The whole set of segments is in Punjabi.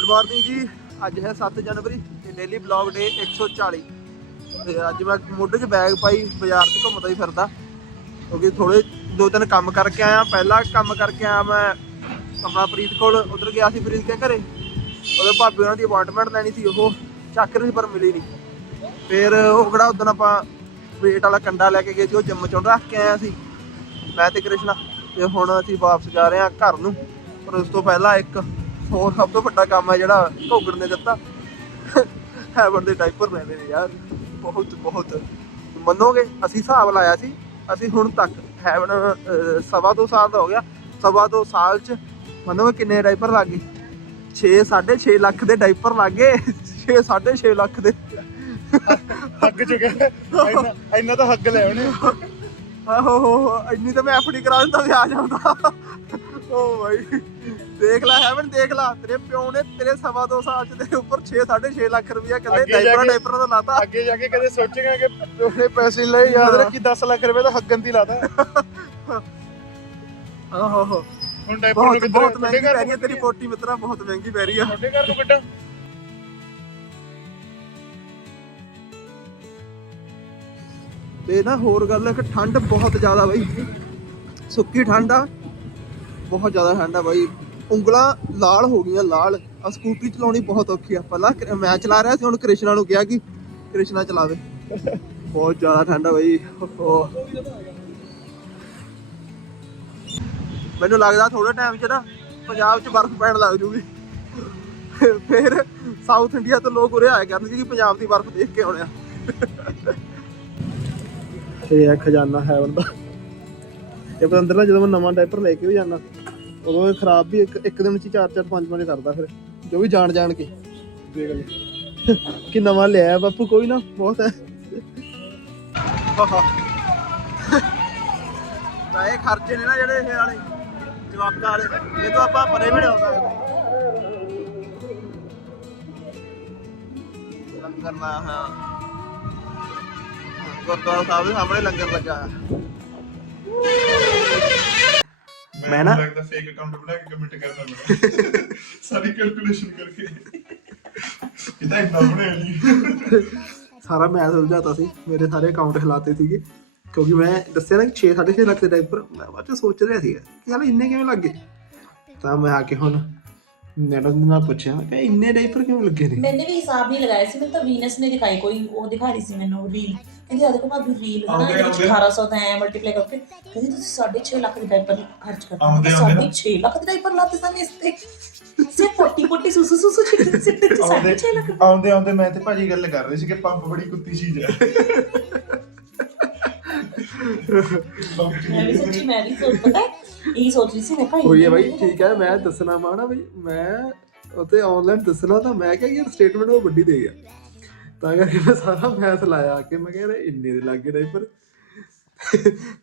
ਗੁੱਡ ਮਾਰਨਿੰਗ ਜੀ। ਅੱਜ ਹੈ 7 ਜਨਵਰੀ ਤੇ ਡੇਲੀ ਬਲੌਗ ਡੇ 140 ਤੇ ਅੱਜ ਮੈਂ ਮੋਢੇ 'ਚ ਬੈਗ ਪਾਈ, ਬਾਜ਼ਾਰ 'ਚ ਘੁੰਮਦਾ ਹੀ ਫਿਰਦਾ। ਕਿਉਂਕਿ ਥੋੜੇ ਦੋ ਤਿੰਨ ਕੰਮ ਕਰਕੇ ਆਇਆ। ਪਹਿਲਾ ਕੰਮ ਕਰਕੇ ਆਇਆ ਮੈਂ ਆਪਣਾ ਪ੍ਰੀਤ ਕੋਲ। ਉਧਰ ਗਿਆ ਸੀ ਪ੍ਰੀਤ ਦੇ ਘਰੇ। ਉਹਦੇ ਭਾਬੀ ਉਹਨਾਂ ਦੀ ਅਪਾਰਟਮੈਂਟ ਲੈਣੀ ਸੀ। ਉਹ ਚੱਕ ਰਹੀ ਸੀ, ਪਰ ਮਿਲੀ ਨਹੀਂ। ਫਿਰ ਉਹ ਕਿਹੜਾ ਉਦੋਂ ਆਪਾਂ ਵੇਟ ਵਾਲਾ ਕੰਡਾ ਲੈ ਕੇ ਗਏ ਸੀ, ਉਹ ਜਿੰਮ ਚੋਂ ਰੱਖ ਕੇ ਆਇਆ ਸੀ। ਮੈਂ ਤੇ ਕ੍ਰਿਸ਼ਨਾ। ਤੇ ਹੁਣ ਅਸੀਂ ਵਾਪਸ ਜਾ ਰਹੇ ਹਾਂ ਘਰ ਨੂੰ। ਪਰ ਉਸ ਤੋਂ ਪਹਿਲਾਂ ਇੱਕ ਹੋਰ ਸਭ ਤੋਂ ਵੱਡਾ ਕੰਮ ਹੈ ਜਿਹੜਾ ਘੋਗੜ ਨੇ ਦਿੱਤਾ। ਹੈਵਨ ਦੇ ਡਾਈਪਰ ਲੈਣੇ ਨੇ ਯਾਰ। ਬਹੁਤ ਬਹੁਤ। ਮੰਨੋਗੇ? ਅਸੀਂ ਹਿਸਾਬ ਲਾਇਆ ਸੀ। ਅਸੀਂ ਹੁਣ ਤੱਕ ਹੈਵਨ ਸਵਾ ਦੋ ਸਾਲ ਦਾ ਹੋ ਗਿਆ। ਸਵਾ ਦੋ ਸਾਲ ਚ ਮੰਨੋਗੇ ਕਿੰਨੇ ਡਾਈਪਰ ਲੱਗ ਗਏ? 6 6.5 ਲੱਖ ਦੇ ਡਾਈਪਰ ਲੱਗ ਗਏ। 6 6.5 ਲੱਖ ਦੇ। ਹੱਗ ਚੁੱਕਿਆ ਇੰਨਾ ਇੰਨਾ ਤਾਂ ਹੱਗ ਲੈ ਉਹਨੇ ਆਹੋ ਹੋ ਹੋ। ਇੰਨੀ ਤਾਂ ਮੈਂ ਐਫਡੀ ਕਰਾ ਦਿੰਦਾ ਵੀ ਆ ਜਾਂਦਾ ਓ ਭਾਈ ਦੇਖ ਲੈ ਹੈਵਨ ਦੇਖ ਲੈ ਤੇਰੇ ਪਿਓ ਨੇ ਤੇਰੇ ਸਵਾ ਦੋ ਸਾਲ ਚ ਤੇਰੇ ਉੱਪਰ 6 6.5 ਲੱਖ ਰੁਪਇਆ ਕੱਲੇ ਅੱਗੇ ਜਾ ਡਾਈਪਰਾਂ ਕੇ- ਡਾਈਪਰਾਂ ਦਾ ਲਾਤਾ। ਅੱਗੇ ਜਾ ਕੇ ਕਦੇ ਸੋਚੇਗਾ ਕਿ ਉਹਨੇ ਪੈਸੇ ਲਏ ਯਾਦ ਰੱਖੀ 10 ਲੱਖ ਰੁਪਏ ਦਾ ਹੱਗਣ ਦੀ ਲਾਦਾ ਆਹੋ ਹੋ ਹੁਣ ਡਾਈਪਰ ਨੂੰ ਬਹੁਤ ਕਿੱਧਰ ਬਹੁਤ ਮਹਿੰਗੀ ਘਰ ਪੈ ਰਹੀ ਹੈ ਨੂੰ ਤੇਰੀ ਪੋਟੀ ਮਿੱਤਰਾ ਬਹੁਤ ਮਹਿੰਗੀ ਪੈ ਰਹੀ ਆ। ਤੁਹਾਡੇ ਘਰ ਨੂੰ ਕੱਢਾਂ ਤੇ ਨਾ ਹੋਰ ਗੱਲ ਹੈ ਕਿ ਠੰਡ ਬਹੁਤ ਜ਼ਿਆਦਾ ਬਾਈ। ਸੁੱਕੀ ਠੰਡ ਆ। ਬਹੁਤ ਜ਼ਿਆਦਾ ਠੰਡ ਆ ਬਾਈ। ਉਂਗਲਾਂ ਲਾਲ ਹੋ ਗਈਆਂ, ਲਾਲ। ਆ ਸਕੂਟਰੀ ਚਲਾਉਣੀ ਬਹੁਤ ਔਖੀ ਆ। ਪਹਿਲਾਂ ਮੈਂ ਚਲਾ ਰਿਹਾ ਸੀ, ਹੁਣ ਕ੍ਰਿਸ਼ਨਾ ਨੂੰ ਕਿਹਾ ਕਿ ਕ੍ਰਿਸ਼ਨਾ ਚਲਾਵੇ। ਬਹੁਤ ਜ਼ਿਆਦਾ ਠੰਡ ਆ ਬਾਈ। ਮੈਨੂੰ ਲੱਗਦਾ ਥੋੜੇ ਟਾਈਮ 'ਚ ਨਾ ਪੰਜਾਬ 'ਚ ਬਰਫ਼ ਪੈਣ ਲੱਗ ਜੂਗੀ। ਫਿਰ ਸਾਊਥ ਇੰਡੀਆ ਤੋਂ ਲੋਕ ਉਰੇ ਆਇਆ ਕਰਨਗੇ ਕਿ ਪੰਜਾਬ ਦੀ ਬਰਫ਼ ਦੇਖ ਕੇ ਆਉਣੇ। ਇਹ ਹੈ ਖਜ਼ਾਨਾ ਹੈ ਬੰਦਾ। ਇਹ ਪਤੰਦਰ ਨਾ ਜਦੋਂ ਮੈਂ ਨਵਾਂ ਡਾਈਪਰ ਲੈ ਕੇ ਵੀ ਜਾਣਾ ਉਦੋਂ ਇਹ ਖਰਾਬ ਵੀ ਇੱਕ ਇੱਕ ਦਿਨ ਚ ਹੀ ਚਾਰ ਚਾਰ, ਪੰਜ ਪੰਜ ਕਰਦਾ ਫਿਰ, ਜੋ ਵੀ ਜਾਣ ਜਾਣ ਕੇ। ਦੇਖ ਲੈ। ਕਿ ਨਵਾਂ ਲਿਆ ਬਾਪੂ, ਕੋਈ ਨਾ, ਬਹੁਤ ਹੈ। ਤਾਂ ਇਹ ਖਰਚੇ ਨੇ ਨਾ ਜਿਹੜੇ ਇਹ ਵਾਲੇ, ਜਵਾਕਾਂ ਵਾਲੇ। ਇਹ ਤੋਂ ਆਪਾਂ ਪਰੇ ਵੀ ਨਹੀਂ ਆਉਂਦਾ ਲੰਗਰ ਨਾ, ਹਾਂ। ਗੁਰਦੁਆਰਾ ਸਾਹਿਬ ਦੇ ਸਾਹਮਣੇ ਲੰਗਰ ਲੱਗਾ ਮੈਂ ਨਾ ਲੱਗਦਾ ਫੇਕ ਅਕਾਊਂਟ ਬਣਾ ਕੇ ਕਮੈਂਟ ਕਰਦਾ ਮੈਂ। ਸਾਰੀ ਕੈਲਕੂਲੇਸ਼ਨ ਕਰਕੇ। ਕਿਤਾ ਇੰਨਾ ਬਣਿਆ ਨਹੀਂ। ਸਾਰਾ ਮੈਂ ਸੁਲਝਾਤਾ ਸੀ। ਮੇਰੇ ਸਾਰੇ ਅਕਾਊਂਟ ਹਿਲਾਤੇ ਸੀਗੇ। ਕਿਉਂਕਿ ਮੈਂ ਦੱਸਿਆ ਨਾ ਕਿ 6 6.5 ਲੱਖ ਦੇ ਟਾਈਮ ਮੈਂ ਬਾਅਦ ਚ ਸੋਚ ਰਿਹਾ ਸੀ ਕਿ ਯਾਰ ਇੰਨੇ ਕਿਵੇਂ ਲੱਗ ਗਏ? ਤਾਂ ਮੈਂ ਆ ਕੇ ਹੁਣ ਮੈਡਮ ਨੇ ਨਾਲ ਪੁੱਛਿਆ। ਕਿ ਇੰਨੇ ਡਾਈਪਰ ਕਿਉਂ ਲੱਗੇ ਨੇ? ਮੈਨੇ ਵੀ ਹਿਸਾਬ ਨਹੀਂ ਲਗਾਇਆ ਸੀ। ਮੈਨੂੰ ਤਾਂ ਵੀਨਸ ਨੇ ਦਿਖਾਈ। ਕੋਈ ਉਹ ਦਿਖਾ ਰਹੀ ਸੀ ਮੈਨੂੰ ਰੀਲ ਕਹਿੰਦੀ ਆ ਦੇਖੋ ਭਾਬੀ ਰੀਲ ਆਉਂਦੇ- ਇਹਦੇ ਵਿੱਚ ਆਉਂਦੇ। 1800 ਦਾ ਐ ਮਲਟੀਪਲਾਈ ਕਰਕੇ ਕਹਿੰਦੀ ਤੁਸੀਂ 6.5 ਲੱਖ ਦੇ ਡਾਈਪਰ ਖਰਚ ਕਰਦੇ ਆਉਂਦੇ- ਹੋ ਆਉਂਦੇ। 6.5 ਲੱਖ ਦੇ ਡਾਈਪਰ ਲਾਤੇ ਸਨ ਇਸ ਤੇ। ਸੇ ਪੋਟੀ ਪੋਟੀ ਸੁਸੂ ਸੁਸੂ ਛਿੱਟ ਤੇ 6.5 ਲੱਖ ਆਉਂਦੇ ਆਉਂਦੇ ਮੈਂ ਤੇ ਭਾਜੀ ਗੱਲ ਕਰ ਰਹੇ ਸੀ ਕਿ ਪੰਪ ਬੜੀ ਕੁੱਤੀ ਚੀਜ਼ ਹੈ। ਮੈਂ ਵੀ ਸੱਚੀ ਮੈਂ ਵੀ ਸੋਚ ਪਤਾ ਹੈ, ਇਹੀ ਸੋਚ ਰਹੀ ਸੀ ਮੈਂ ਭਾਈ ਹੋਈ ਹੈ ਬਾਈ ਠੀਕ ਹੈ ਮੈਂ ਦੱਸਣਾ ਮਾਣਾ ਬਈ ਮੈਂ ਉਤੇ ਆਨਲਾਈਨ ਦੱਸਣਾ ਤਾਂ ਮੈਂ ਕਿਹਾ ਯਾਰ ਸਟੇਟਮੈਂਟ ਉਹ ਵੱਡੀ ਦੇ ਗਿਆ। ਤਾਂ ਕਰਕੇ ਮੈਂ ਸਾਰਾ ਮੈਥ ਲਾਇਆ ਕਿ ਮੈਂ ਕਿਹਾ ਯਾਰ ਇੰਨੇ ਦੇ ਲੱਗੇ ਡਾਈਪਰ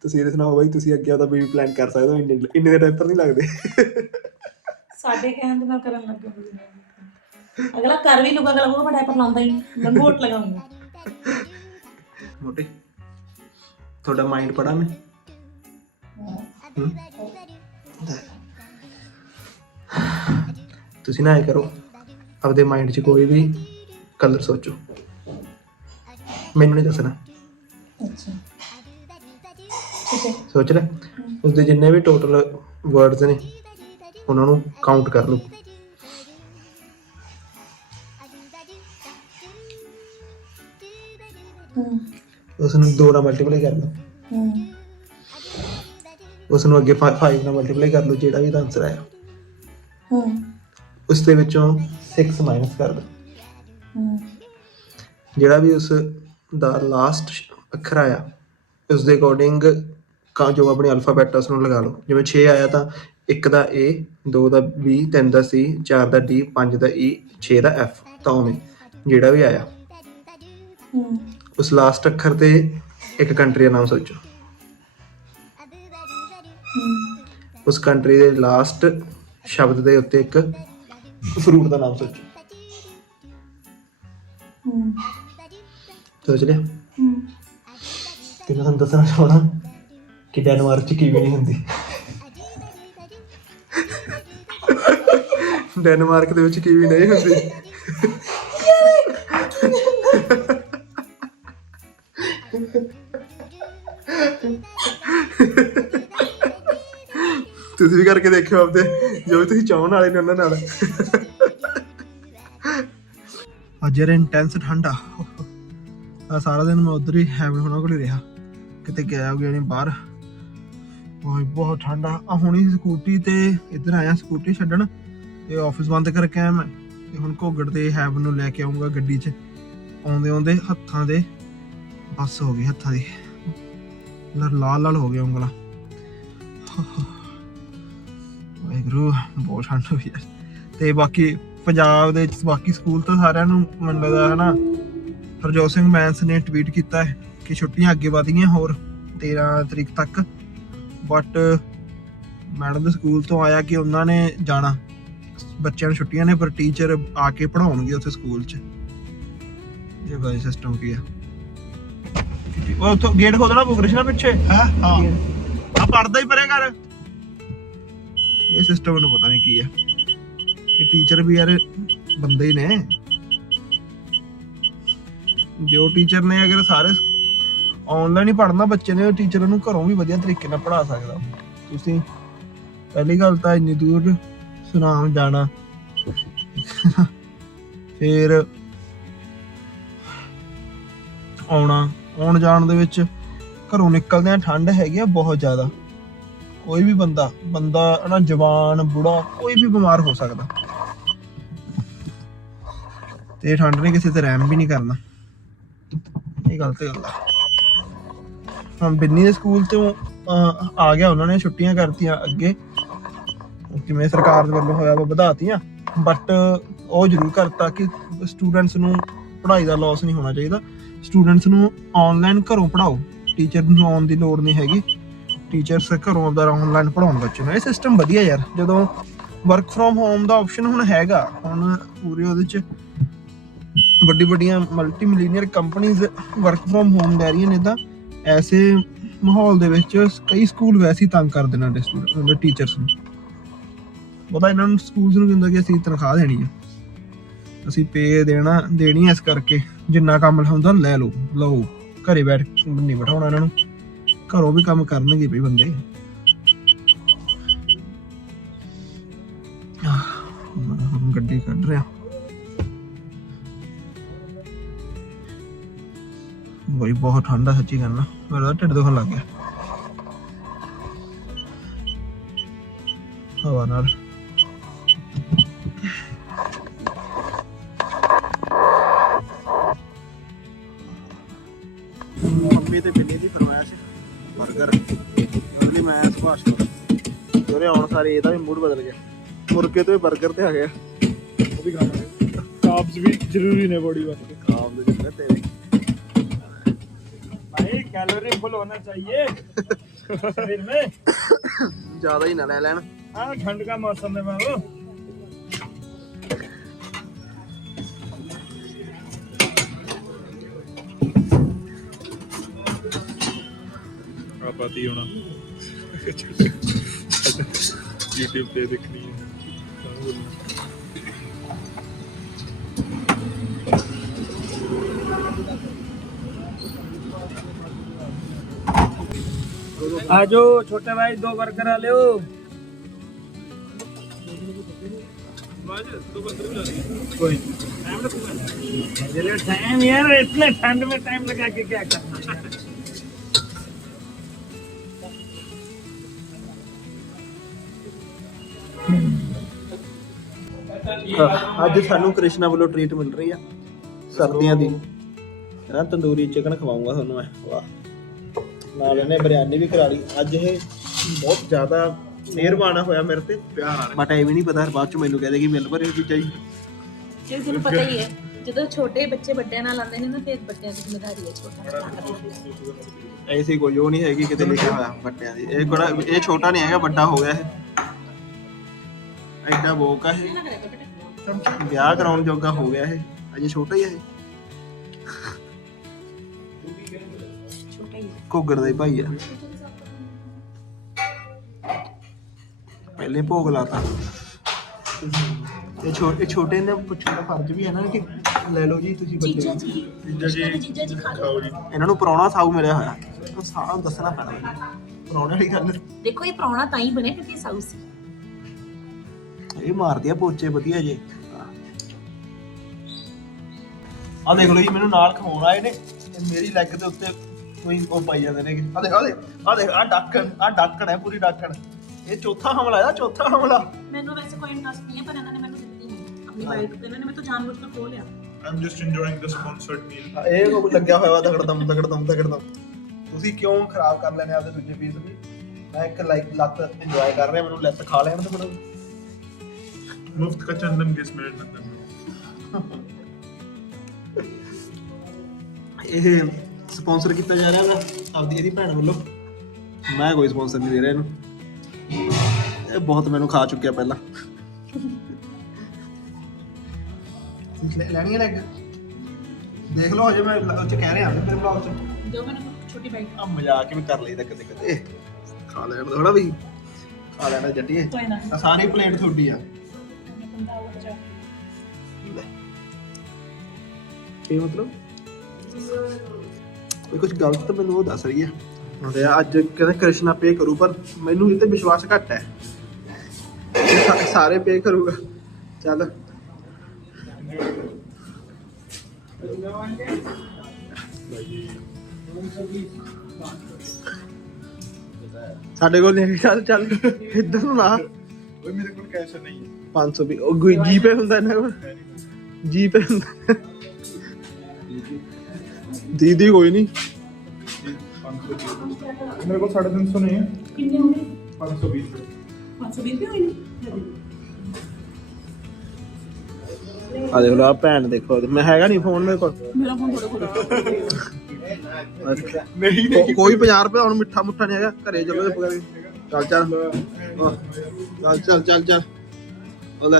ਤੁਸੀਂ ਇਹਦੇ ਸੁਣਾਓ ਬਾਈ ਤੁਸੀਂ ਅੱਗੇ ਉਹਦਾ ਬੇਬੀ ਪਲਾਨ ਕਰ ਸਕਦੇ ਹੋ ਇੰਨੇ ਇੰਨੇ ਦੇ ਡਾਈਪਰ ਨਹੀਂ ਲੱਗਦੇ। ਸਾਡੇ ਕਹਿਣ ਦੇ ਨਾਲ ਕਰਨ ਲੱਗੇ ਹੋਏ। ਅਗਲਾ ਕਰ ਵੀ ਲੂਗਾ ਅਗਲਾ ਉਹ ਡਾਈਪਰ ਲਾਉਂਦਾ ਹੀ ਲੰਗੋਟ ਲਗਾਉਂਗਾ। ਮੋਟੇ ਤੁਹਾਡਾ ਮਾਈਂਡ ਪੜਾ ਮੈਂ? ਹੂੰ? ਤੁਸੀਂ ਨਾ ਇਹ ਕਰੋ ਆਪਦੇ ਮਾਈਂਡ 'ਚ ਕੋਈ ਵੀ ਕਲਰ ਸੋਚੋ। ਮੈਨੂੰ ਨਹੀਂ ਦੱਸਣਾ। ਅੱਛਾ। ਠੀਕ ਹੈ। ਸੋਚ ਲੈ। ਉਸਦੇ ਜਿੰਨੇ ਵੀ ਟੋਟਲ ਵਰਡਸ ਨੇ ਉਹਨਾਂ ਨੂੰ ਕਾਊਂਟ ਕਰ ਲਓ ਹੂੰ। ਉਸ ਨੂੰ 2 ਨਾਲ ਮਲਟੀਪਲਾਈ ਕਰ ਲਓ ਹੂੰ। ਉਸ ਨੂੰ ਅੱਗੇ 5 ਨਾਲ ਮਲਟੀਪਲਾਈ ਕਰ ਲਓ ਜਿਹੜਾ ਵੀ ਆਨਸਰ ਆਇਆ। ਹੂੰ। ਉਸ ਦੇ ਵਿੱਚੋਂ 6 ਮਾਈਨਸ ਕਰ ਦਿਓ ਹੂੰ। ਜਿਹੜਾ ਵੀ ਉਸ ਦਾ ਲਾਸਟ ਅੱਖਰ ਆਇਆ। ਉਸ ਦੇ ਅਕੋਰਡਿੰਗ ਕਾ ਜੋ ਆਪਣੀ ਅਲਫਾਬੈਟ ਉਸ ਨੂੰ ਲਗਾ ਲਓ। ਜਿਵੇਂ 6 ਆਇਆ ਤਾਂ 1 ਦਾ A 2 the B 3 the C 4 the D 5 the E 6 the F ਤਾਂ ਉਵੇਂ ਜਿਹੜਾ ਵੀ ਆਇਆ। ਉਸ ਲਾਸਟ ਅੱਖਰ ਤੇ ਇੱਕ ਕੰਟਰੀ ਦਾ ਨਾਮ ਸੋਚੋ। ਉਸ ਕੰਟਰੀ ਦੇ ਲਾਸਟ ਸ਼ਬਦ ਦੇ ਉੱਤੇ ਇੱਕ ਫਰੂਟ ਦਾ ਨਾਮ ਸੋਚੋ। ਸੋਚ ਲਿਆ ਹੂੰ। ਤੇ ਮੈਂ ਤੁਹਾਨੂੰ ਦੱਸਣਾ ਚਾਹਣਾ ਕਿ ਡੈਨਮਾਰਕ ਚ ਕੀਵੀ ਨਹੀਂ ਹੁੰਦੀ। ਡੈਨਮਾਰਕ ਦੇ ਵਿੱਚ ਕੀਵੀ ਨਹੀਂ ਹੁੰਦੀ। ਤੁਸੀਂ ਵੀ ਕਰਕੇ ਦੇਖਿਓ ਆਪਦੇ ਜੋ ਵੀ ਤੁਸੀਂ ਚਾਹਣ ਵਾਲੇ ਨੇ ਉਹਨਾਂ ਨਾਲ। ਅੱਜ ਯਾਰ ਇੰਟੈਂਸ ਠੰਡਾ ਸਾਰਾ ਦਿਨ ਮੈਂ ਉਧਰ ਹੀ ਹੈਵਨ ਹੋਣਾ ਕੋਲ ਹੀ ਰਿਹਾ। ਕਿਤੇ ਗਿਆ ਹੋ ਗਿਆ ਨਹੀਂ ਬਾਹਰ। ਓਏ, ਬਹੁਤ ਠੰਡਾ ਆ। ਹੁਣੀ ਸਕੂਟੀ ਤੇ ਇੱਧਰ ਆਇਆ ਸਕੂਟੀ ਛੱਡਣ। ਤੇ ਆਫਿਸ ਬੰਦ ਕਰਕੇ ਆਇਆ ਮੈਂ। ਤੇ ਹੁਣ ਘੋਗੜ ਤੇ ਹੈਵਨ ਨੂੰ ਲੈ ਕੇ ਆਉਂਗਾ ਗੱਡੀ 'ਚ। ਆਉਂਦੇ ਆਉਂਦੇ ਹੱਥਾਂ ਦੇ ਬਸ ਹੋ ਗਈ ਹੱਥਾਂ ਦੀ। ਲਾਲ ਲਾਲ ਹੋ ਗਿਆ ਉਂਗਲਾ। ਵਾਹਿਗੁਰੂ, ਬਹੁਤ ਠੰਡ ਹੋਈ ਯਾਰ। ਤੇ ਬਾਕੀ ਪੰਜਾਬ ਦੇ ਬਾਕੀ ਸਕੂਲ ਤਾਂ ਸਾਰਿਆਂ ਨੂੰ ਮੰਨ ਲੱਗਦਾ ਹੈ ਨਾ ਹਰਜੋਤ ਸਿੰਘ ਮੈਂਸ ਨੇ ਟਵੀਟ ਕੀਤਾ ਹੈ ਕਿ ਛੁੱਟੀਆਂ ਅੱਗੇ ਵਧ ਗਈਆਂ ਹੋਰ 13 ਤਰੀਕ ਤੱਕ। ਬਟ ਮੈਡਮ ਦੇ ਸਕੂਲ ਤੋਂ ਆਇਆ ਕਿ ਉਹਨਾਂ ਨੇ ਜਾਣਾ। ਬੱਚਿਆਂ ਨੂੰ ਛੁੱਟੀਆਂ ਨੇ ਪਰ ਟੀਚਰ ਆ ਕੇ ਪੜਾਉਣਗੇ ਉੱਥੇ ਸਕੂਲ 'ਚ। ਇਹ ਬਾਈ ਸਿਸਟਮ ਕੀ ਆ? ਉਹ ਉੱਥੋਂ ਗੇਟ ਖੋਲਣਾ ਪੁਗਰਸ਼ਨਾ ਪਿੱਛੇ? ਹਾਂ? ਹਾਂ। ਆ ਪੜਦਾ ਹੀ ਪਰੇ ਕਰ ਇਹ ਸਿਸਟਮ ਮੈਨੂੰ ਪਤਾ ਨਹੀਂ ਕੀ ਹੈ ਕਿ ਟੀਚਰ ਵੀ ਯਾਰ ਬੰਦੇ ਹੀ ਨੇ। ਜੋ ਟੀਚਰ ਨੇ ਅਗਰ ਸਾਰੇ ਆਨਲਾਈਨ ਹੀ ਪੜ੍ਹਨਾ, ਬੱਚੇ ਨੇ ਟੀਚਰ ਉਹਨੂੰ ਘਰੋਂ ਵੀ ਵਧੀਆ ਤਰੀਕੇ ਨਾਲ ਪੜ੍ਹਾ ਸਕਦਾ। ਤੁਸੀਂ ਪਹਿਲੀ ਗੱਲ ਤਾਂ ਇੰਨੀ ਦੂਰ ਸੁਨਾਮ ਜਾਣਾ। ਫਿਰ ਆਉਣਾ, ਆਉਣ ਜਾਣ ਦੇ ਵਿੱਚ ਘਰੋਂ ਨਿਕਲਦੇ ਆ ਠੰਡ ਹੈਗੀ ਆ ਬਹੁਤ ਜ਼ਿਆਦਾ। ਕੋਈ ਵੀ ਬੰਦਾ ਬੰਦਾ ਨਾ ਜਵਾਨ, ਬੁੜਾ, ਕੋਈ ਵੀ ਬਿਮਾਰ ਹੋ ਸਕਦਾ। ਤੇ ਠੰਡ ਨੇ ਕਿਸੇ ਤੇ ਰਹਿਮ ਵੀ ਨਹੀਂ ਕਰਨਾ। ਇਹ ਗਲਤ ਗੱਲ ਆ। ਹਾਂ, ਬਿੰਨੀ ਦੇ ਸਕੂਲ ਤੋਂ ਆ ਗਿਆ, ਉਹਨਾਂ ਨੇ ਛੁੱਟੀਆਂ ਕਰਤੀਆਂ ਅੱਗੇ। ਕਿਵੇਂ ਸਰਕਾਰ ਦੇ ਵੱਲੋਂ ਹੋਇਆ ਵਾ ਵਧਾਤੀਆਂ। ਬਟ ਉਹ ਜ਼ਰੂਰ ਕਰਤਾ ਕਿ ਸਟੂਡੈਂਟਸ ਨੂੰ ਪੜ੍ਹਾਈ ਦਾ ਲਾਸ ਨਹੀਂ ਹੋਣਾ ਚਾਹੀਦਾ। ਸਟੂਡੈਂਟਸ ਨੂੰ ਆਨਲਾਈਨ ਘਰੋਂ ਪੜਾਓ ਟੀਚਰ ਨੂੰ ਆਉਣ ਦੀ ਲੋੜ ਨਹੀਂ ਹੈਗੀ। ਟੀਚਰਸ ਘਰੋਂ ਆਪਦਾ ਆਨਲਾਈਨ ਪੜਾਉਣ ਬੱਚੇ ਨੂੰ। ਇਹ ਸਿਸਟਮ ਵਧੀਆ ਯਾਰ। ਜਦੋਂ ਵਰਕ ਫਰੋਮ ਹੋਮ ਦਾ ਆਪਸ਼ਨ ਹੁਣ ਹੈਗਾ, ਹੁਣ ਪੂਰੇ ਉਹਦੇ ਚ ਵੱਡੀ ਵੱਡੀਆਂ ਮਲਟੀ ਮਿਲੀਨੀਅਰ ਕੰਪਨੀਆਂ ਵਰਕ ਫਰੋਮ ਹੋਮ ਲੈ ਰਹੀਆਂ ਨੇ ਤਾਂ ਐਸੇ ਮਾਹੌਲ ਦੇ ਵਿੱਚ ਕਈ ਸਕੂਲ ਵੈਸੇ ਹੀ ਤੰਗ ਕਰ ਦੇਣਾ ਸਟੂਡੈਂਟ ਟੀਚਰਸ ਨੂੰ। ਉਹਦਾ ਇਹਨਾਂ ਨੂੰ ਸਕੂਲਸ ਨੂੰ ਕਹਿੰਦਾ ਕਿ ਅਸੀਂ ਤਨਖਾਹ ਦੇਣੀ ਹੈ ਅਸੀਂ ਪੇ ਦੇਣਾ, ਦੇਣੀ ਐ ਇਸ ਕਰਕੇ। ਜਿੰਨਾ ਕੰਮ ਹੁੰਦਾ ਲੈ ਲਓ ਲਓ। ਘਰੇ ਬੈਠ ਕੇ ਨਹੀਂ ਬਿਠਾਉਣਾ ਇਹਨਾਂ ਨੂੰ। ਘਰੋਂ ਵੀ ਕੰਮ ਕਰਨਗੇ ਵੀ ਬੰਦੇ। ਬਈ ਬਹੁਤ ਠੰਡਾ ਸੱਚੀ ਕਰਨਾ ਮੇਰਾ ਤਾਂ ਢਿੱਡ ਦੁਖਣ ਲੱਗ ਗਿਆ। ਹਵਾ ਨਾਲ। ਮੰਮੀ ਤੇ ਬਿੱਲੀ ਦੀ ਫਰਮਾਇਸ਼ 버ਗਰ ਉਹਦੇ ਲਈ ਮੈਂ ਸੁਭਾਸ਼ ਕਰ ਉਹਨੇ ਆਉਣ ਸਾਰੇ ਇਹਦਾ ਵੀ ਮੂਡ ਬਦਲ ਗਿਆ। ਮੁਰਗੇ ਤੋਂ 버ਗਰ ਤੇ ਆ ਗਿਆ। ਉਹ ਵੀ ਖਾਣਾ ਕਾਬਜ਼ ਵੀ ਜ਼ਰੂਰੀ ਨੇ ਬੋਡੀ ਵਾਸਤੇ। कैलोरी फुल होना चाहिए शरीर में ਜ਼ਿਆਦਾ ਹੀ ਨਾ ਲੈ ਲੈਣ हाँ ठंड का मौसम है बाबू आपाती होना YouTube पे देखनी है आजो छोटे भाई दो बर्गर आ लो कोई टाइम यार इतने ठंड में टाइम लगा के क्या करना ਅੱਜ ਸਾਨੂੰ ਕ੍ਰਿਸ਼ਨਾ ਵੱਲੋਂ ਟ੍ਰੀਟ ਮਿਲ ਰਹੀ ਆ ਸਰਦੀਆਂ ਦੀ ਨਾ ਤੰਦੂਰੀ ਚਿਕਨ ਖਵਾਉਂਗਾ ਤੁਹਾਨੂੰ ਮੈਂ ਵਾਹ ਨਾਲ ਇਹਨੇ ਬਿਰਿਆਨੀ ਵੀ ਕਰਾ ਲਈ। ਅੱਜ ਇਹ ਬਹੁਤ ਜ਼ਿਆਦਾ ਮਿਹਰਬਾਨਾ ਹੋਇਆ ਮੇਰੇ ਤੇ। ਪਿਆਰ ਨਾਲ ਬਟ ਇਹ ਵੀ ਨਹੀਂ ਪਤਾ ਬਾਅਦ ਚ ਮੈਨੂੰ ਕਹਦੇ ਕਿ ਮਿਲ ਭਰੇ ਵੀ ਚਾਹੀਦੀ ਜੇ ਤੁਹਾਨੂੰ ਪਤਾ ਹੀ ਹੈ ਜਦੋਂ ਛੋਟੇ ਬੱਚੇ ਵੱਡਿਆਂ ਨਾਲ ਆਉਂਦੇ ਨੇ ਨਾ ਫਿਰ ਵੱਡਿਆਂ ਦੀ ਜ਼ਿੰਮੇਵਾਰੀ ਹੈ ਛੋਟਾ ਨਾਲ ਐਸੀ ਕੋਈ ਉਹ ਨਹੀਂ ਹੈਗੀ ਕਿਤੇ ਲਿਖਿਆ ਹੋਇਆ ਬੱਟਿਆਂ ਦੀ। ਇਹ ਬੜਾ ਇਹ ਛੋਟਾ ਨਹੀਂ ਹੈਗਾ ਵੱਡਾ ਹੋ ਗਿਆ ਇਹ। ਐਡਾ ਬੋਕਾ ਇਹ। ਵਿਆਹ ਕਰਾਉਣ ਜੋਗਾ ਹੋ ਗਿਆ ਇਹ। ਅਜੇ ਛੋਟਾ ਹੀ ਹੈ ਘੁੱਗਰ ਦਾ ਹੀ ਭਾਈ ਆ। ਪਹਿਲੇ ਭੋਗ ਲਾਤਾ। ਇਹ ਛੋਟੇ ਛੋਟੇ ਨੇ ਪੁੱਛਣ ਦਾ ਫਰਜ਼ ਵੀ ਹੈ ਨਾ ਕਿ ਲੈ ਲਓ ਜੀ ਤੁਸੀਂ ਜੀਜਾ ਬੱਚੇ ਜੀ ਜੀਜਾ ਜੀ ਜੀਜਾ ਜੀ ਖਾ ਲਓ। ਖਾਓ ਜੀ। ਇਹਨਾਂ ਨੂੰ ਪਰੌਣਾ ਸਾਊ ਮਿਲਿਆ ਹੋਇਆ। ਉਹ ਸਾਹ ਦੱਸਣਾ ਪੈਣਾ। ਪਰੌਣੇ ਵਾਲੀ ਗੱਲ। ਦੇਖੋ ਇਹ ਪ੍ਰਾਹੁਣਾ ਤਾਂ ਹੀ ਬਣਿਆ ਕਿਉਂਕਿ ਇਹ ਸਾਊ ਸੀ। ਇਹ ਮਾਰਦੇ ਆ ਪੋਚੇ ਵਧੀਆ ਜੇ। ਆ ਦੇਖ ਲਓ ਜੀ ਮੈਨੂੰ ਨਾਲ ਖਵਾਉਣ ਆਏ ਨੇ। ਤੇ ਮੇਰੀ ਲੈਗ ਦੇ ਉੱਤੇ ਕੋਈ ਉਹ ਪਾਈ ਜਾਂਦੇ ਨੇ ਆ ਦੇਖ ਆ ਦੇਖ ਆ ਦੇਖ ਆ ਡੱਕਣ ਆ ਡੱਕਣ ਹੈ ਪੂਰੀ ਡੱਕਣ। ਇਹ ਚੌਥਾ ਹਮਲਾ ਹੈ ਚੌਥਾ ਹਮਲਾ। ਮੈਨੂੰ ਵੈਸੇ ਕੋਈ ਇੰਟਰਸਟ ਨਹੀਂ ਹੈ ਪਰ ਇਹਨਾਂ ਨੇ ਮੈਨੂੰ ਦਿੱਤੀ ਨਹੀਂ। ਆਪਣੀ ਵਾਈਫ ਤੇ ਇਹਨਾਂ ਨੇ ਮੈਨੂੰ ਜਾਣਬੁੱਝ ਕੇ ਖੋ ਲਿਆ। I'm just enjoying the sponsored meal ਇਹ ਕੋ ਲੱਗਿਆ ਹੋਇਆ ਵਾ ਦਗੜ ਦਮ ਦਗੜ ਦਮ ਦਗੜ ਦਮ ਤੁਸੀਂ ਕਿਉਂ ਖਰਾਬ ਕਰ ਲੈਣੇ ਆਪਦੇ ਦੂਜੇ ਪੀਸ ਵੀ ਮੈਂ ਇੱਕ ਲਾਈਕ ਲੱਤ ਇੰਜੋਏ ਕਰ ਰਿਹਾ ਮੈਨੂੰ ਲੱਤ ਖਾ ਲੈਣ ਤੇ ਮੈਨੂੰ। ਮੁਫਤ ਕਾ ਚੰਦਨ ਕਿਸ ਮਿੰਟ ਨੰਦਨ ਇਹ ਸਪਾਂਸਰ ਕੀਤਾ ਜਾ ਰਿਹਾ ਵਾ ਆਪਦੀ ਇਹਦੀ ਭੈਣ ਵੱਲੋਂ। ਮੈਂ ਕੋਈ ਸਪਾਂਸਰ ਨਹੀਂ ਦੇ ਰਿਹਾ ਇਹਨੂੰ। ਇਹ ਬਹੁਤ ਮੈਨੂੰ ਖਾ ਚੁੱਕਿਆ ਪਹਿਲਾਂ। ਲੈ- ਲੈਣੀ ਹੈ ਲੱਗ ਦੇਖ ਲਓ ਹਜੇ ਮੈਂ ਉਹ ਚ ਕਹਿ ਰਿਹਾ ਮੇਰੇ ਬਲੌਗ ਚ। ਦਿਓ ਮੈਨੂੰ ਛੋਟੀ ਬਾਈਟ ਆ ਮਜ਼ਾਕ ਵੀ ਕਰ ਲਈਦਾ ਕਦੇ ਕਦੇ। ਖਾ ਲੈਣ ਦੋ ਨਾ ਵੀ। ਖਾ ਲੈਣਾ ਜੱਟੀਏ ਕੋਈ ਨਾ। ਆ ਸਾਰੀ ਪਲੇਟ ਤੁਹਾਡੀ ਆ। ਬੰਦਾ ਆਊਗਾ ਜਾ ਲੈ। ਕੀ ਮਤਲਬ? ਕੋਈ ਕੁਝ ਗਲਤ ਮੈਨੂੰ ਉਹ ਦੱਸ ਰਹੀ ਹੈ। ਹੁੰਦੇ ਆ ਅੱਜ ਕਹਿੰਦੇ ਕ੍ਰਿਸ਼ਨਾ ਪੇ ਕਰੂ ਪਰ ਮੈਨੂੰ ਇਹ ਤੇ ਵਿਸ਼ਵਾਸ ਘੱਟ ਹੈ। ਸਾ- ਸਾਰੇ ਪੇ ਕਰੂਗਾ। ਚੱਲ। ਸਾਡੇ ਕੋਲ ਨਹੀਂ ਚੱਲ ਚੱਲ। ਇੱਧਰ ਨੂੰ ਨਾ ਓਏ ਮੇਰੇ ਕੋਲ ਕੈਸ਼ ਨਹੀਂ ਹੈ। 500 ਵੀ ਉਹ ਕੋਈ ਜੀ ਪੇ ਹੁੰਦਾ ਇਹਨਾਂ ਕੋਲ। ਜੀ ਪੇ ਹੁੰਦਾ। ਦੀਦੀ ਕੋਈ ਨਹੀਂ। 500 ਮੇਰੇ ਕੋਲ 350 ਨਹੀਂ ਹੈ। ਕਿੰਨੇ ਹੋ ਗਏ 520 520 ਰੁਪਏ ਹੋਏ ਨੇ? ਆ ਦੇਖ ਲਓ ਆ ਭੈਣ ਦੇਖੋ ਮੈਂ ਹੈਗਾ ਨਹੀਂ ਫੋਨ ਮੇਰੇ ਕੋਲ। ਮੇਰਾ ਫੋਨ ਥੋੜਾ ਥੋੜਾ ਨਹੀਂ ਕੋ- ਕੋਈ 50 ਰੁਪਏ ਹੁਣ ਮਿੱਠਾ ਮੁੱਠਾ ਨਹੀਂ ਹੈਗਾ। ਘਰੇ ਚੱਲੋ ਚੱਲ ਚੱਲ। ਚੱਲ ਚੱਲ ਚੱਲ ਚੱਲ। ਉਹ ਲੈ।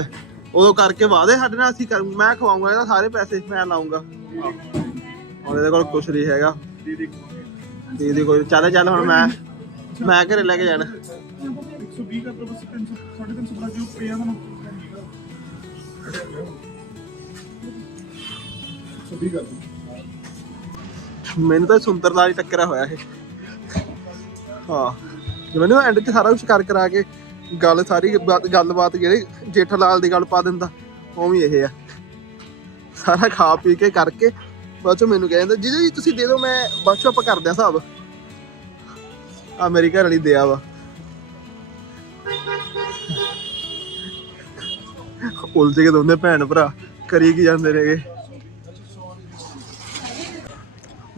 ਉਦੋਂ ਕਰਕੇ ਵਾਦੇ ਸਾਡੇ ਨਾਲ ਅਸੀਂ ਮੈਂ ਖਵਾਉਂਗਾ ਇਹਦਾ ਸਾਰੇ ਪੈਸੇ ਮੈਂ ਲਾਉਂਗਾ। ਹੁਣ ਇਹਦੇ ਕੋਲ ਕੁਛ ਨਹੀਂ ਹੈਗਾ। ਦੀਦੀ ਕੋਈ ਚੱਲ ਚੱਲ ਹੁਣ ਮੈਂ ਮੈਂ ਘਰੇ ਲੈ ਕੇ ਜਾਣਾ। 120 ਕਰ ਦੋ ਬਸ 300 350 ਬਣਾ ਕੇ ਪਿਆ ਨਾ 120 ਕਰ ਦੋ ਮੈਨੂੰ ਤਾਂ ਸੁੰਦਰਤਾ ਹੀ ਟੱਕਰਿਆ ਹੋਇਆ ਇਹ। ਹਾਂ। ਜਿਵੇਂ ਐਂਡ 'ਚ ਸਾਰਾ ਕੁਝ ਕਰ ਕਰਾ ਕੇ ਗੱਲ ਸਾਰੀ ਗੱਲਬਾਤ ਜਿਹੜੀ ਜੇਠਾ ਲਾਲ ਦੀ ਗੱਲ ਪਾ ਦਿੰਦਾ ਉਹ ਵੀ ਇਹ ਆ। ਸਾਰਾ ਖਾ ਪੀ ਕੇ ਕਰਕੇ ਬਾਅਦ ਚੋਂ ਮੈਨੂੰ ਕਹਿ ਕਹਿੰਦਾ ਜਿਹਦੇ ਜੀ, ਤੁਸੀਂ ਦੇ ਦਿਓ, ਮੈਂ ਬਾਅਦ ਚੋਂ ਆਪਾਂ ਕਰਦੇ ਆ ਹਿਸਾਬ। ਆ ਮੇਰੀ ਘਰ ਵਾਲੀ ਦਿਆ ਵਾ। ਉਲਝ ਕੇ ਦੋਨੇ ਭੈਣ ਭਰਾ, ਕਰੀ ਕੀ ਜਾਂਦੇ ਨੇਗੇ?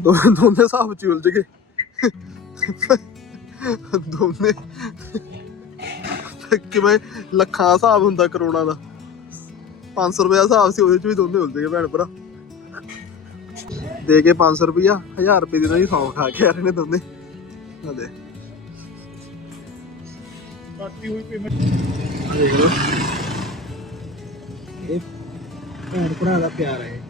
ਦੋ ਦੋਨੇ ਹਿਸਾਬ ਚ ਹੀ ਉਲਝ ਗਏ। ਦੋਨੇ। ਕਿਵੇਂ ਲੱਖਾਂ ਦਾ ਹਿਸਾਬ ਹੁੰਦਾ ਕਰੋਨਾ ਦਾ? 500 ਰੁਪਏ ਦਾ ਹਿਸਾਬ ਸੀ, ਉਹਦੇ ਚ ਵੀ ਦੋਨੇ ਉਲਝ ਗਏ ਭੈਣ ਭਰਾ। ਦੇ ਕੇ 500 ਰੁਪਿਆ 1000 ਰੁਪਏ ਦੀ ਨਾ ਹੀ ਸੌਂ ਖਾ ਕੇ ਆ ਰਹੇ ਨੇ ਦੋਨੇ। ਆ ਦੇ ਬਾਕੀ ਹੋਈ ਪੇਮੈਂਟ ਆ ਦੇਖ ਲਓ। ਇਹ ਭੈਣ ਭਰਾ ਦਾ ਪਿਆਰ ਹੈ।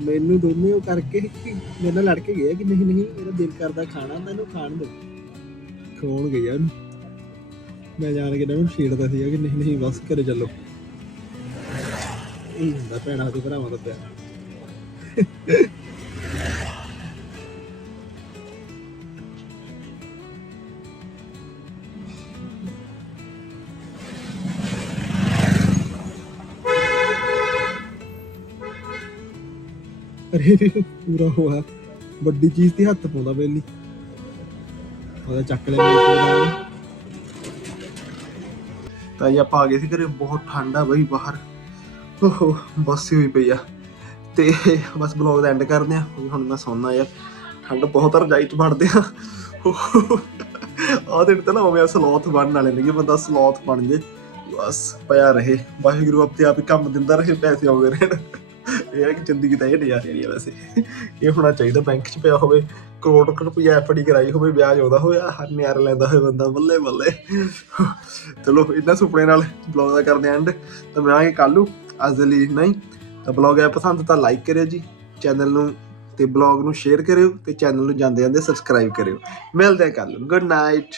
ਮੈਨੂੰ ਦੋਨੇ ਉਹ ਕਰਕੇ ਮੇਰੇ ਨਾਲ ਲੜ ਕੇ ਗਏ ਕਿ ਨਹੀਂ ਨਹੀਂ ਮੇਰਾ ਦਿਲ ਕਰਦਾ ਖਾਣਾ ਮੈਨੂੰ ਖਾਣ ਦਿਓ ਖਵਾਉਣ ਗਿਆ ਉਹਨੂੰ ਮੈਂ ਜਾਣ ਕੇ ਨੂੰ ਛੇੜਦਾ ਸੀਗਾ ਕਿ ਨਹੀਂ ਨਹੀਂ ਬਸ ਘਰੇ ਚੱਲੋ। ਇਹ ਹੁੰਦਾ ਭੈਣਾਂ ਤੇ ਭਰਾਵਾਂ ਦਾ ਪਿਆਰ। ਅਰੇ ਪੂਰਾ ਹੋਇਆ। ਵੱਡੀ ਚੀਜ਼ ਤੇ ਹੱਥ ਪਾਉਂਦਾ ਬੇਲੀ ਉਹਦਾ ਚੱਕ ਲੈ ਤਾਂ ਜੀ ਆਪਾਂ ਆ ਗਏ ਸੀ ਘਰੇ, ਬਹੁਤ ਠੰਡ ਆ ਬਈ ਬਾਹਰ। ਓਹੋ, ਬੱਸ ਹੋਈ ਪਈ ਆ। ਤੇ ਬਸ ਬਲੌਗ ਦਾ ਐਂਡ ਕਰਦੇ ਆ। ਹੁਣ ਮੈਂ ਸੌਣਾ ਯਾਰ। ਠੰਡ ਬਹੁਤ ਰਜਾਈ ਚ ਵੜਦੇ ਆ। ਆਹ ਦਿਨ ਤਾਂ ਨਾ ਉਵੇਂ ਸਲੋਥ ਬਣਨ ਵਾਲੇ ਨੇ ਕਿ ਬੰਦਾ ਸਲੋਥ ਬਣ ਜੇ। ਬਸ, ਪਿਆ ਰਹੇ। ਵਾਹਿਗੁਰੂ ਆਪਣੇ ਆਪ ਹੀ ਕੰਮ ਦਿੰਦਾ ਰਹੇ, ਪੈਸੇ ਆਉਂਦੇ ਰਹਿਣ। ਇਹ ਹੈ ਕਿ ਜ਼ਿੰਦਗੀ ਦਾ ਇਹ ਨਜ਼ਾਰੇ ਵਾਲੀ ਆ ਵੈਸੇ। ਇਹ ਹੋਣਾ ਚਾਹੀਦਾ ਬੈਂਕ 'ਚ ਪਿਆ ਹੋਵੇ, ਕਰੋੜ ਕਰੋੜ ਰੁਪਇਆ ਐਫਡੀ ਕਰਾਈ ਹੋਵੇ, ਵਿਆਜ ਆਉਂਦਾ ਹੋਇਆ ਹਰ ਨਿਆਰ ਲੈਂਦਾ ਹੋਵੇ ਬੰਦਾ, ਬੱਲੇ ਬੱਲੇ। ਚਲੋ ਇਹਨਾਂ ਸੁਪਨੇ ਨਾਲ ਬਲੌਗ ਦਾ ਕਰਦੇ ਐਂਡ ਤਾਂ ਮਿਲਾਂਗੇ ਕੱਲ ਨੂੰ, ਅੱਜ ਦੇ ਲਈ ਨਹੀਂ। ਤਾਂ ਬਲੌਗ ਹੈ ਪਸੰਦ ਤਾਂ ਲਾਈਕ ਕਰਿਓ ਜੀ ਚੈਨਲ ਨੂੰ ਤੇ ਬਲੌਗ ਨੂੰ ਸ਼ੇਅਰ ਕਰਿਓ ਤੇ ਚੈਨਲ ਨੂੰ ਜਾਂਦੇ ਜਾਂਦੇ ਸਬਸਕ੍ਰਾਈਬ ਕਰਿਓ। ਮਿਲਦੇ ਹਾਂ ਕੱਲ ਨੂੰ। Good night